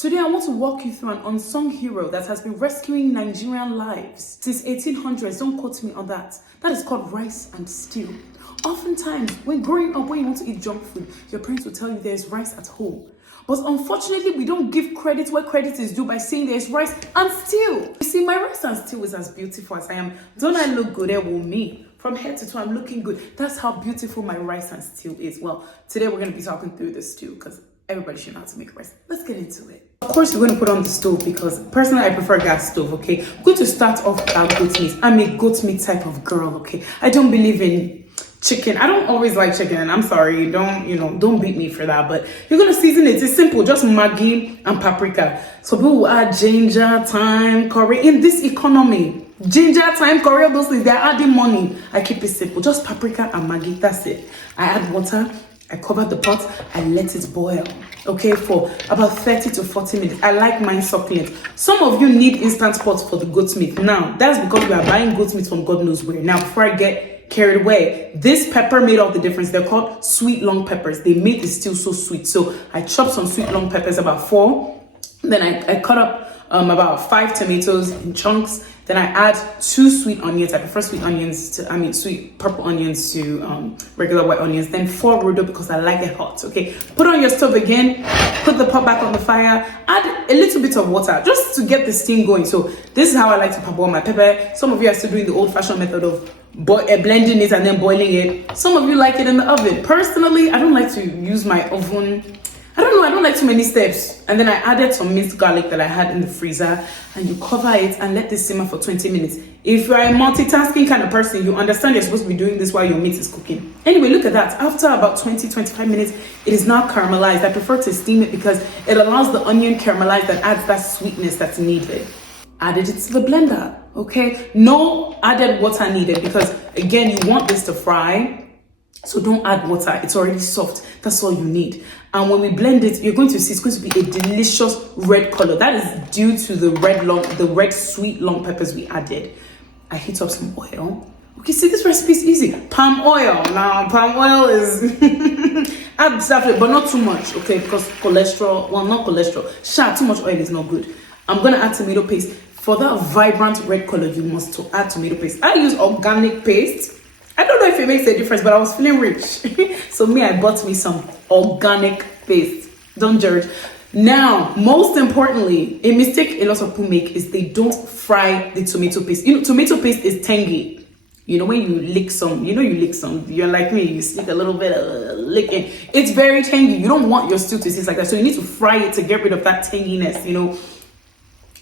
Today, I want to walk you through an unsung hero that has been rescuing Nigerian lives since 1800s. Don't quote me on that. That is called rice and stew. Oftentimes, when growing up, when you want to eat junk food, your parents will tell you there's rice at home. But unfortunately, we don't give credit where credit is due by saying there's rice and stew. You see, my rice and stew is as beautiful as I am. Don't I look good? Well, me. From head to toe, I'm looking good. That's how beautiful my rice and stew is. Well, today we're going to be talking through the stew because everybody should know how to make rice. Let's get into it. Of course, we're going to put on the stove because personally, I prefer gas stove, okay? I'm going to start off with our goat meat. I'm a goat meat type of girl, okay? I don't believe in chicken. I don't always like chicken, and I'm sorry, don't beat me for that, but you're going to season it. It's simple, just Maggi and paprika. So people will add ginger, thyme, curry. In this economy, ginger, thyme, curry, all those things, they're adding money. I keep it simple, just paprika and Maggi, that's it. I add water, I cover the pot, I let it boil, okay, for about 30 to 40 minutes. I like mine succulent. Some of you need instant pots for the goat meat. Now, that's because we are buying goat meat from God knows where. Now, before I get carried away, this pepper made all the difference. They're called sweet long peppers. They made the stew so sweet. So I chopped some sweet long peppers, about 4. Then I cut up about 5 tomatoes in chunks. Then I add 2 sweet onions. I prefer sweet purple onions to regular white onions. Then 4 rodo because I like it hot. Okay, put on your stove again. Put the pot back on the fire. Add a little bit of water just to get the steam going. So this is how I like to parboil my pepper. Some of you are still doing the old-fashioned method of blending it and then boiling it. Some of you like it in the oven. Personally, I don't like to use my oven. I don't like too many steps. And then I added some minced garlic that I had in the freezer, and you cover it and let this simmer for 20 minutes. If you're a multitasking kind of person, you understand you're supposed to be doing this while your meat is cooking. Anyway, look at that. After about 20-25 minutes, it is now caramelized. I prefer to steam it because it allows the onion caramelize that adds that sweetness that's needed. Added it to the blender, okay? No added water needed because, again, you want this to fry. So don't add water, it's already soft. That's all you need. And when we blend it, you're going to see it's going to be a delicious red color. That is due to the red sweet long peppers we added. I heat up some oil. Okay, see, this recipe is easy. Palm oil. Now, palm oil is add definitely, but not too much, okay? Because cholesterol, well, not cholesterol. Too much oil is not good. I'm gonna add tomato paste. For that vibrant red color, you must add tomato paste. I use organic paste. I don't know if it makes a difference, but I was feeling rich. So I bought me some organic paste. Don't judge. Now, most importantly, a mistake a lot of people make is they don't fry the tomato paste. Tomato paste is tangy. When you lick some, you're like me, you stick a little bit of licking. It's very tangy. You don't want your stew to taste like that. So you need to fry it to get rid of that tanginess,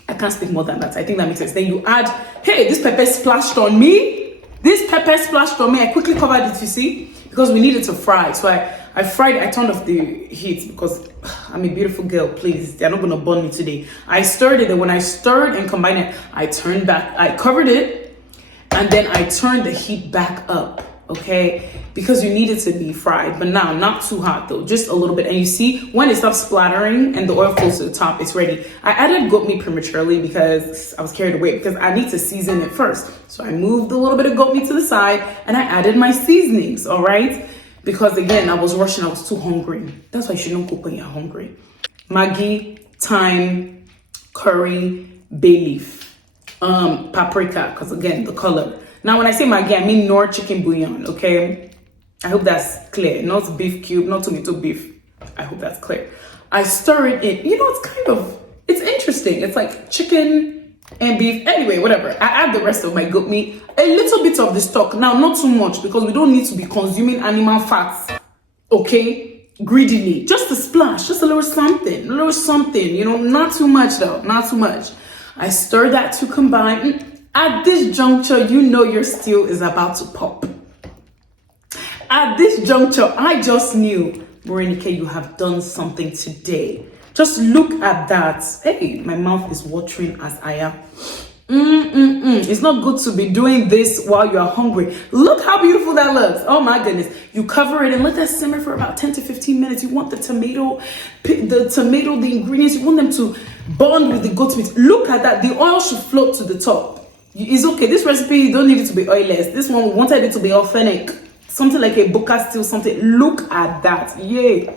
I can't speak more than that. I think that makes sense. Then you add, hey, this pepper splashed on me. I quickly covered it, you see, because we needed to fry. So I fried, I turned off the heat because I'm a beautiful girl, please. They're not going to burn me today. I stirred it, and when I stirred and combined it, I turned back, I covered it, and then I turned the heat back up, okay? Because you need it to be fried, but now not too hot though, just a little bit. And you see, when it stops splattering and the oil flows to the top, it's ready. I added goat meat prematurely because I was carried away because I need to season it first. So I moved a little bit of goat meat to the side and I added my seasonings, all right? Because again, I was rushing, I was too hungry. That's why you shouldn't cook when you're hungry. Maggi, thyme, curry, bay leaf, paprika, because again, the color. Now, when I say Maggi, I mean Nor chicken bouillon, okay? I hope that's clear. Not beef cube, not tomato beef. I hope that's clear. I stir it in. It's interesting. It's like chicken and beef. Anyway, whatever. I add the rest of my goat meat. A little bit of the stock. Now, not too much because we don't need to be consuming animal fats, okay? Greedily. Just a splash. Just a little something. Not too much though. Not too much. I stir that to combine. At this juncture, your stew is about to pop. At this juncture, I just knew, Morenike, you have done something today. Just look at that. Hey, my mouth is watering as I am. It's not good to be doing this while you're hungry. Look how beautiful that looks. Oh my goodness. You cover it and let that simmer for about 10 to 15 minutes. You want the ingredients, you want them to bond with the goat meat. Look at that. The oil should float to the top. It's okay. This recipe, you don't need it to be oilless. This one, we wanted it to be authentic. Something like a buka stew, something. Look at that. Yay.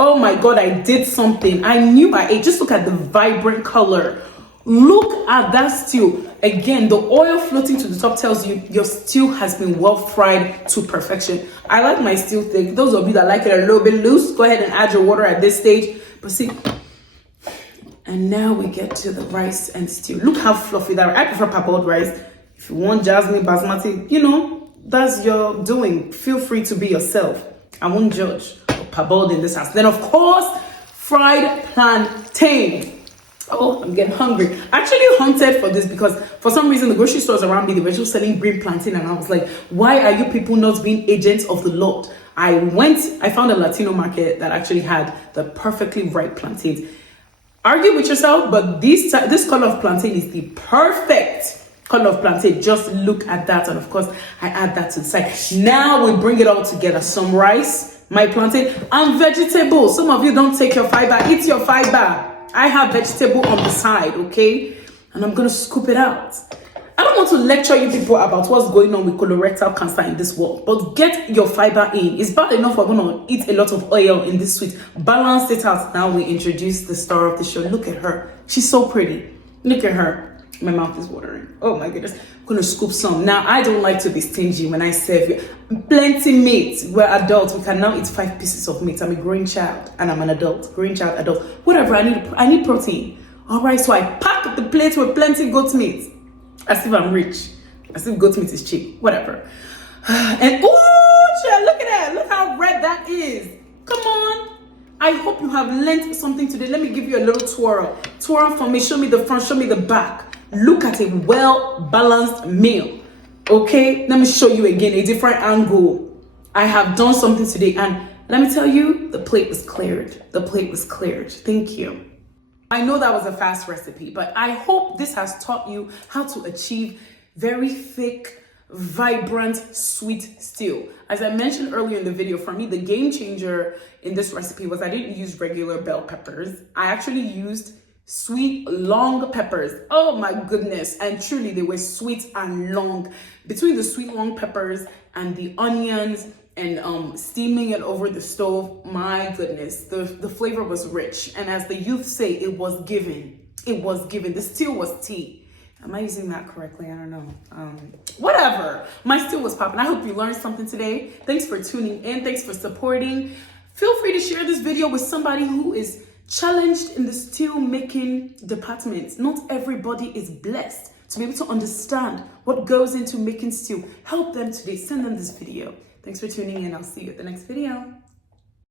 Oh my God, I did something. I knew I ate. Just look at the vibrant color. Look at that stew. Again, the oil floating to the top tells you your stew has been well fried to perfection. I like my stew thick. Those of you that like it a little bit loose, go ahead and add your water at this stage. But see, and now we get to the rice and stew. Look how fluffy that. I prefer parboiled rice. If you want jasmine, basmati, you know, that's your doing. Feel free to be yourself. I won't judge. Parboiled in this house. Then of course, fried plantain. Oh, I'm getting hungry. I actually hunted for this because for some reason the grocery stores around me, they were just selling green plantain, and I was like, why are you people not being agents of the Lord? I found a Latino market that actually had the perfectly ripe plantains. Argue with yourself, but this color of plantain is the perfect color of plantain. Just look at that, and of course I add that to the side. Now we bring it all together. Some rice, my plantain, and vegetables. Some of you don't take your fiber. Eat your fiber. I have vegetable on the side, okay? And I'm gonna scoop it out. I don't want to lecture you people about what's going on with colorectal cancer in this world, but get your fiber in. It's bad enough we're gonna eat a lot of oil in this sweet. Balance it out. Now we introduce the star of the show. Look at her. She's so pretty. Look at her. My mouth is watering. Oh my goodness. I'm gonna scoop some. Now, I don't like to be stingy when I serve you. Plenty meat. We're adults. We can now eat 5 pieces of meat. I'm a growing child and I'm an adult. Growing child, adult. Whatever. I need protein. All right. So I pack the plate with plenty goat meat. As if I'm rich. As if goat meat is cheap. Whatever. And oh, look at that. Look how red that is. Come on. I hope you have learned something today. Let me give you a little twirl. Twirl for me. Show me the front. Show me the back. Look at a well-balanced meal. Okay, let me show you again a different angle. I have done something today, and let me tell you, the plate was cleared. The plate was cleared. Thank you. I know that was a fast recipe, but I hope this has taught you how to achieve very thick, vibrant, sweet stew. As I mentioned earlier in the video, for me, the game changer in this recipe was I didn't use regular bell peppers. I actually used sweet long peppers. Oh my goodness. And truly they were sweet and long. Between the sweet long peppers and the onions and steaming it over the stove, my goodness, the flavor was rich. And as the youth say, it was given. It was given. The stew was tea. Am I using that correctly? I don't know. Whatever. My stew was popping. I hope you learned something today. Thanks for tuning in. Thanks for supporting. Feel free to share this video with somebody who is challenged in the stew making department. Not everybody is blessed to be able to understand what goes into making stew. Help them today. Send them this video. Thanks for tuning in. I'll see you at the next video.